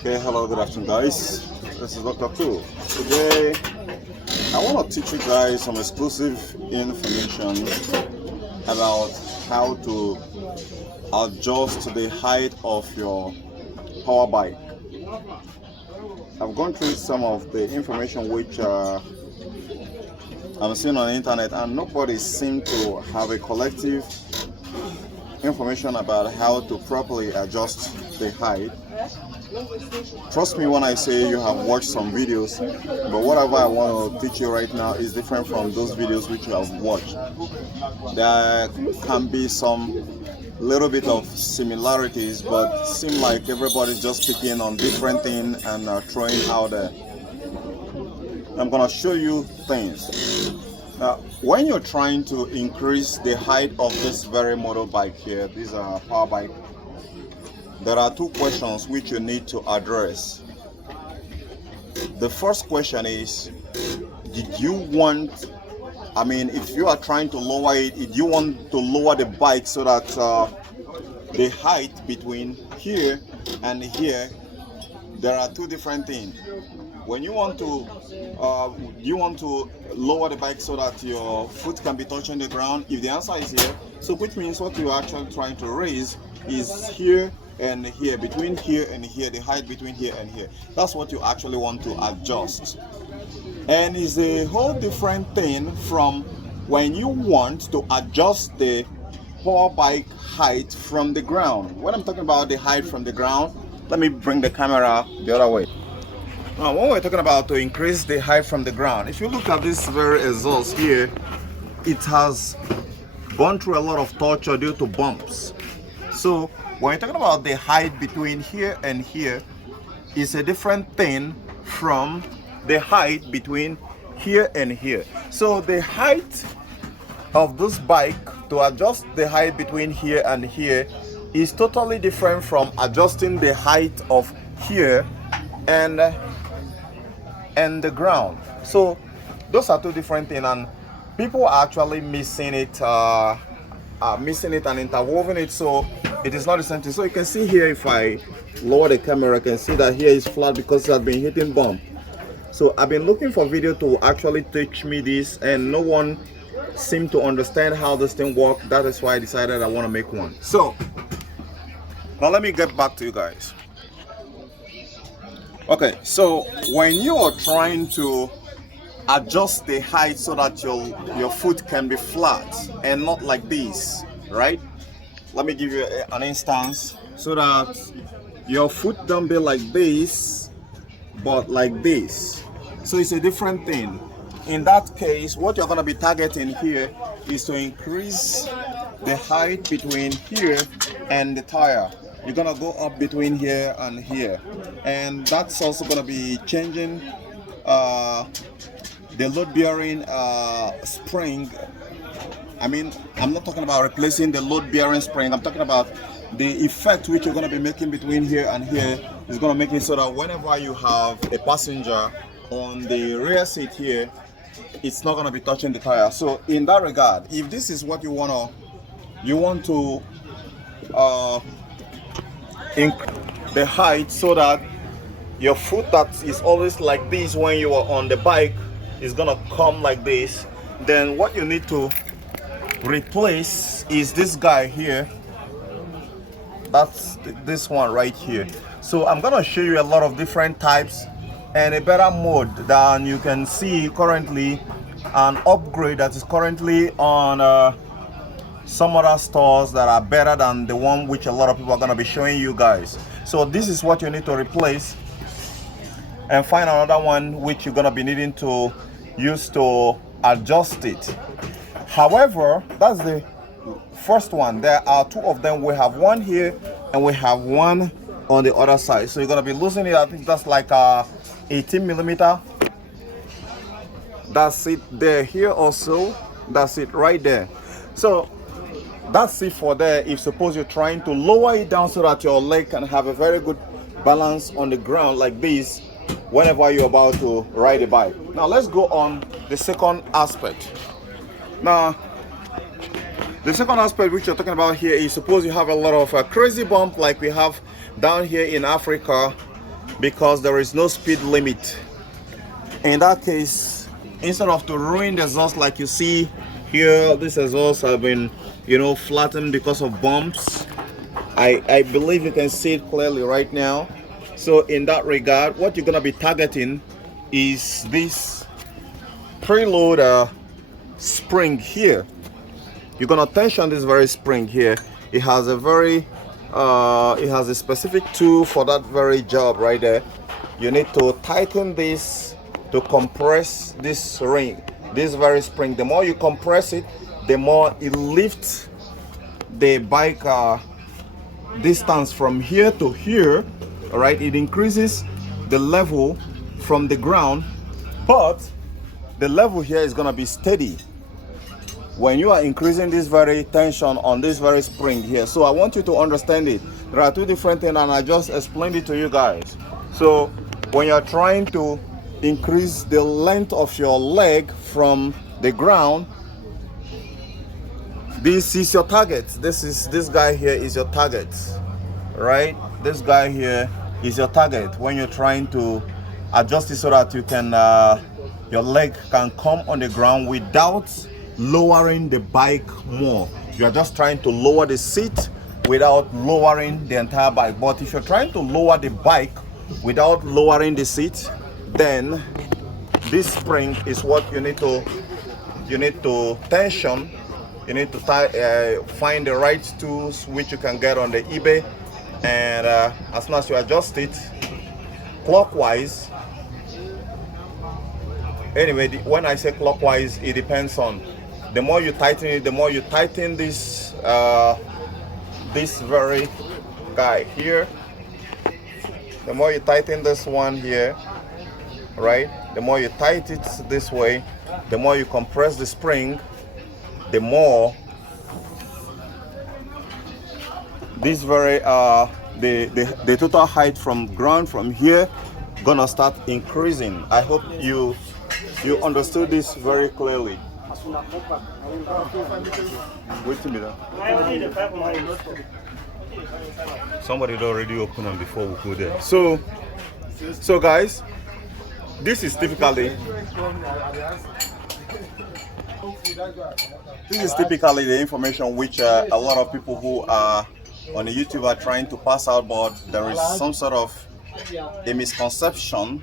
Okay, hello, good afternoon, guys. This is Dr. Cool. Today, I want to teach you guys some exclusive information about how to adjust the height of your power bike. I've gone through some of the information which I'm seeing on the internet, and nobody seemed to have a collective information about how to properly adjust the height. Trust me when I say you have watched some videos, but whatever I want to teach you right now is different from those videos which you have watched. There can be some little bit of similarities, but seem like everybody's just picking on different things and throwing out there. I'm gonna show you things. When you're trying to increase the height of this very motorbike here, this power bike, there are two questions which you need to address. The first question is, did you want, if you are trying to lower it, did you want to lower the bike so that the height between here and here, there are two different things. When you want to lower the bike so that your foot can be touching the ground? If the answer is here, so which means what you are actually trying to raise is here and here, between here and here, the height between here and here. That's what you actually want to adjust. And it's a whole different thing from when you want to adjust the power bike height from the ground. When I'm talking about the height from the ground, let me bring the camera the other way. Now, when we're talking about to increase the height from the ground, if you look at this very exhaust here, it has gone through a lot of torture due to bumps. So when you're talking about the height between here and here, it's a different thing from the height between here and here. So the height of this bike, to adjust the height between here and here, is totally different from adjusting the height of here and the ground. So those are two different things, and people are actually missing it and interwoven it, so it is not the same thing. So you can see here, if I lower the camera, I can see that here is flat because it has been hitting bump. So I've been looking for video to actually teach me this, and no one seemed to understand how this thing works. That is why I decided I want to make one. So now let me get back to you guys. Okay, so when you are trying to adjust the height so that your foot can be flat and not like this, right? Let me give you an instance so that your foot don't be like this, but like this. So it's a different thing. In that case, what you're going to be targeting here is to increase the height between here and the tire. You're going to go up between here and here, and that's also going to be changing the load bearing spring. I'm not talking about replacing the load bearing spring. I'm talking about the effect which you're going to be making between here and here is going to make it so that whenever you have a passenger on the rear seat here, it's not going to be touching the tire. So in that regard, if this is what you want to increase the height so that your foot that is always like this when you are on the bike is gonna come like this, then what you need to replace is this guy here. That's this one right here. So I'm gonna show you a lot of different types and a better mode than you can see currently, an upgrade that is currently on some other stores that are better than the one which a lot of people are going to be showing you guys. So this is what you need to replace, and find another one which you're going to be needing to use to adjust it. However, that's the first one. There are two of them. We have one here and we have one on the other side. So you're going to be losing it. I think that's like 18 millimeter. That's it there. Here also, that's it right there. So that's it for there. If suppose you're trying to lower it down so that your leg can have a very good balance on the ground like this whenever you're about to ride a bike. Now let's go on the second aspect. Now the second aspect which you're talking about here is, suppose you have a lot of crazy bump like we have down here in Africa, because there is no speed limit. In that case, instead of to ruin the exhaust like you see here, this exhaust have been, you know, flattened because of bumps. I believe you can see it clearly right now. So in that regard, what you're gonna be targeting is this preload spring here. You're gonna tension this very spring here. It has a very it has a specific tool for that very job right there. You need to tighten this to compress this ring, this very spring. The more you compress it, the more it lifts the bike distance from here to here. All right, it increases the level from the ground, but the level here is gonna be steady when you are increasing this very tension on this very spring here. So I want you to understand it. There are two different things, and I just explained it to you guys. So when you're trying to increase the length of your leg from the ground, this is your target. This guy here is your target, right? This guy here is your target when you're trying to adjust it so that you can your leg can come on the ground without lowering the bike more. You are just trying to lower the seat without lowering the entire bike. But if you're trying to lower the bike without lowering the seat, then this spring is what you need to tension. You need to find the right tools which you can get on the eBay, and as soon as you adjust it clockwise. Anyway, when I say clockwise, it depends on the more you tighten it, the more you tighten this this very guy here, the more you tighten this one here, right? The more you tighten it this way, the more you compress the spring, the more this very the total height from ground from here gonna start increasing. I hope you understood this very clearly. Wait a minute. Somebody had already opened them before we go there. So guys, this is typically the information which a lot of people who are on the YouTube are trying to pass out, but there is some sort of a misconception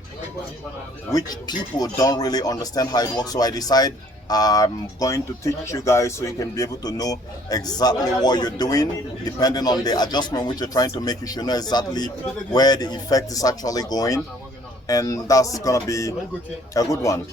which people don't really understand how it works. So I decide I'm going to teach you guys so you can be able to know exactly what you're doing. Depending on the adjustment which you're trying to make, you should know exactly where the effect is actually going, and that's gonna be a good one.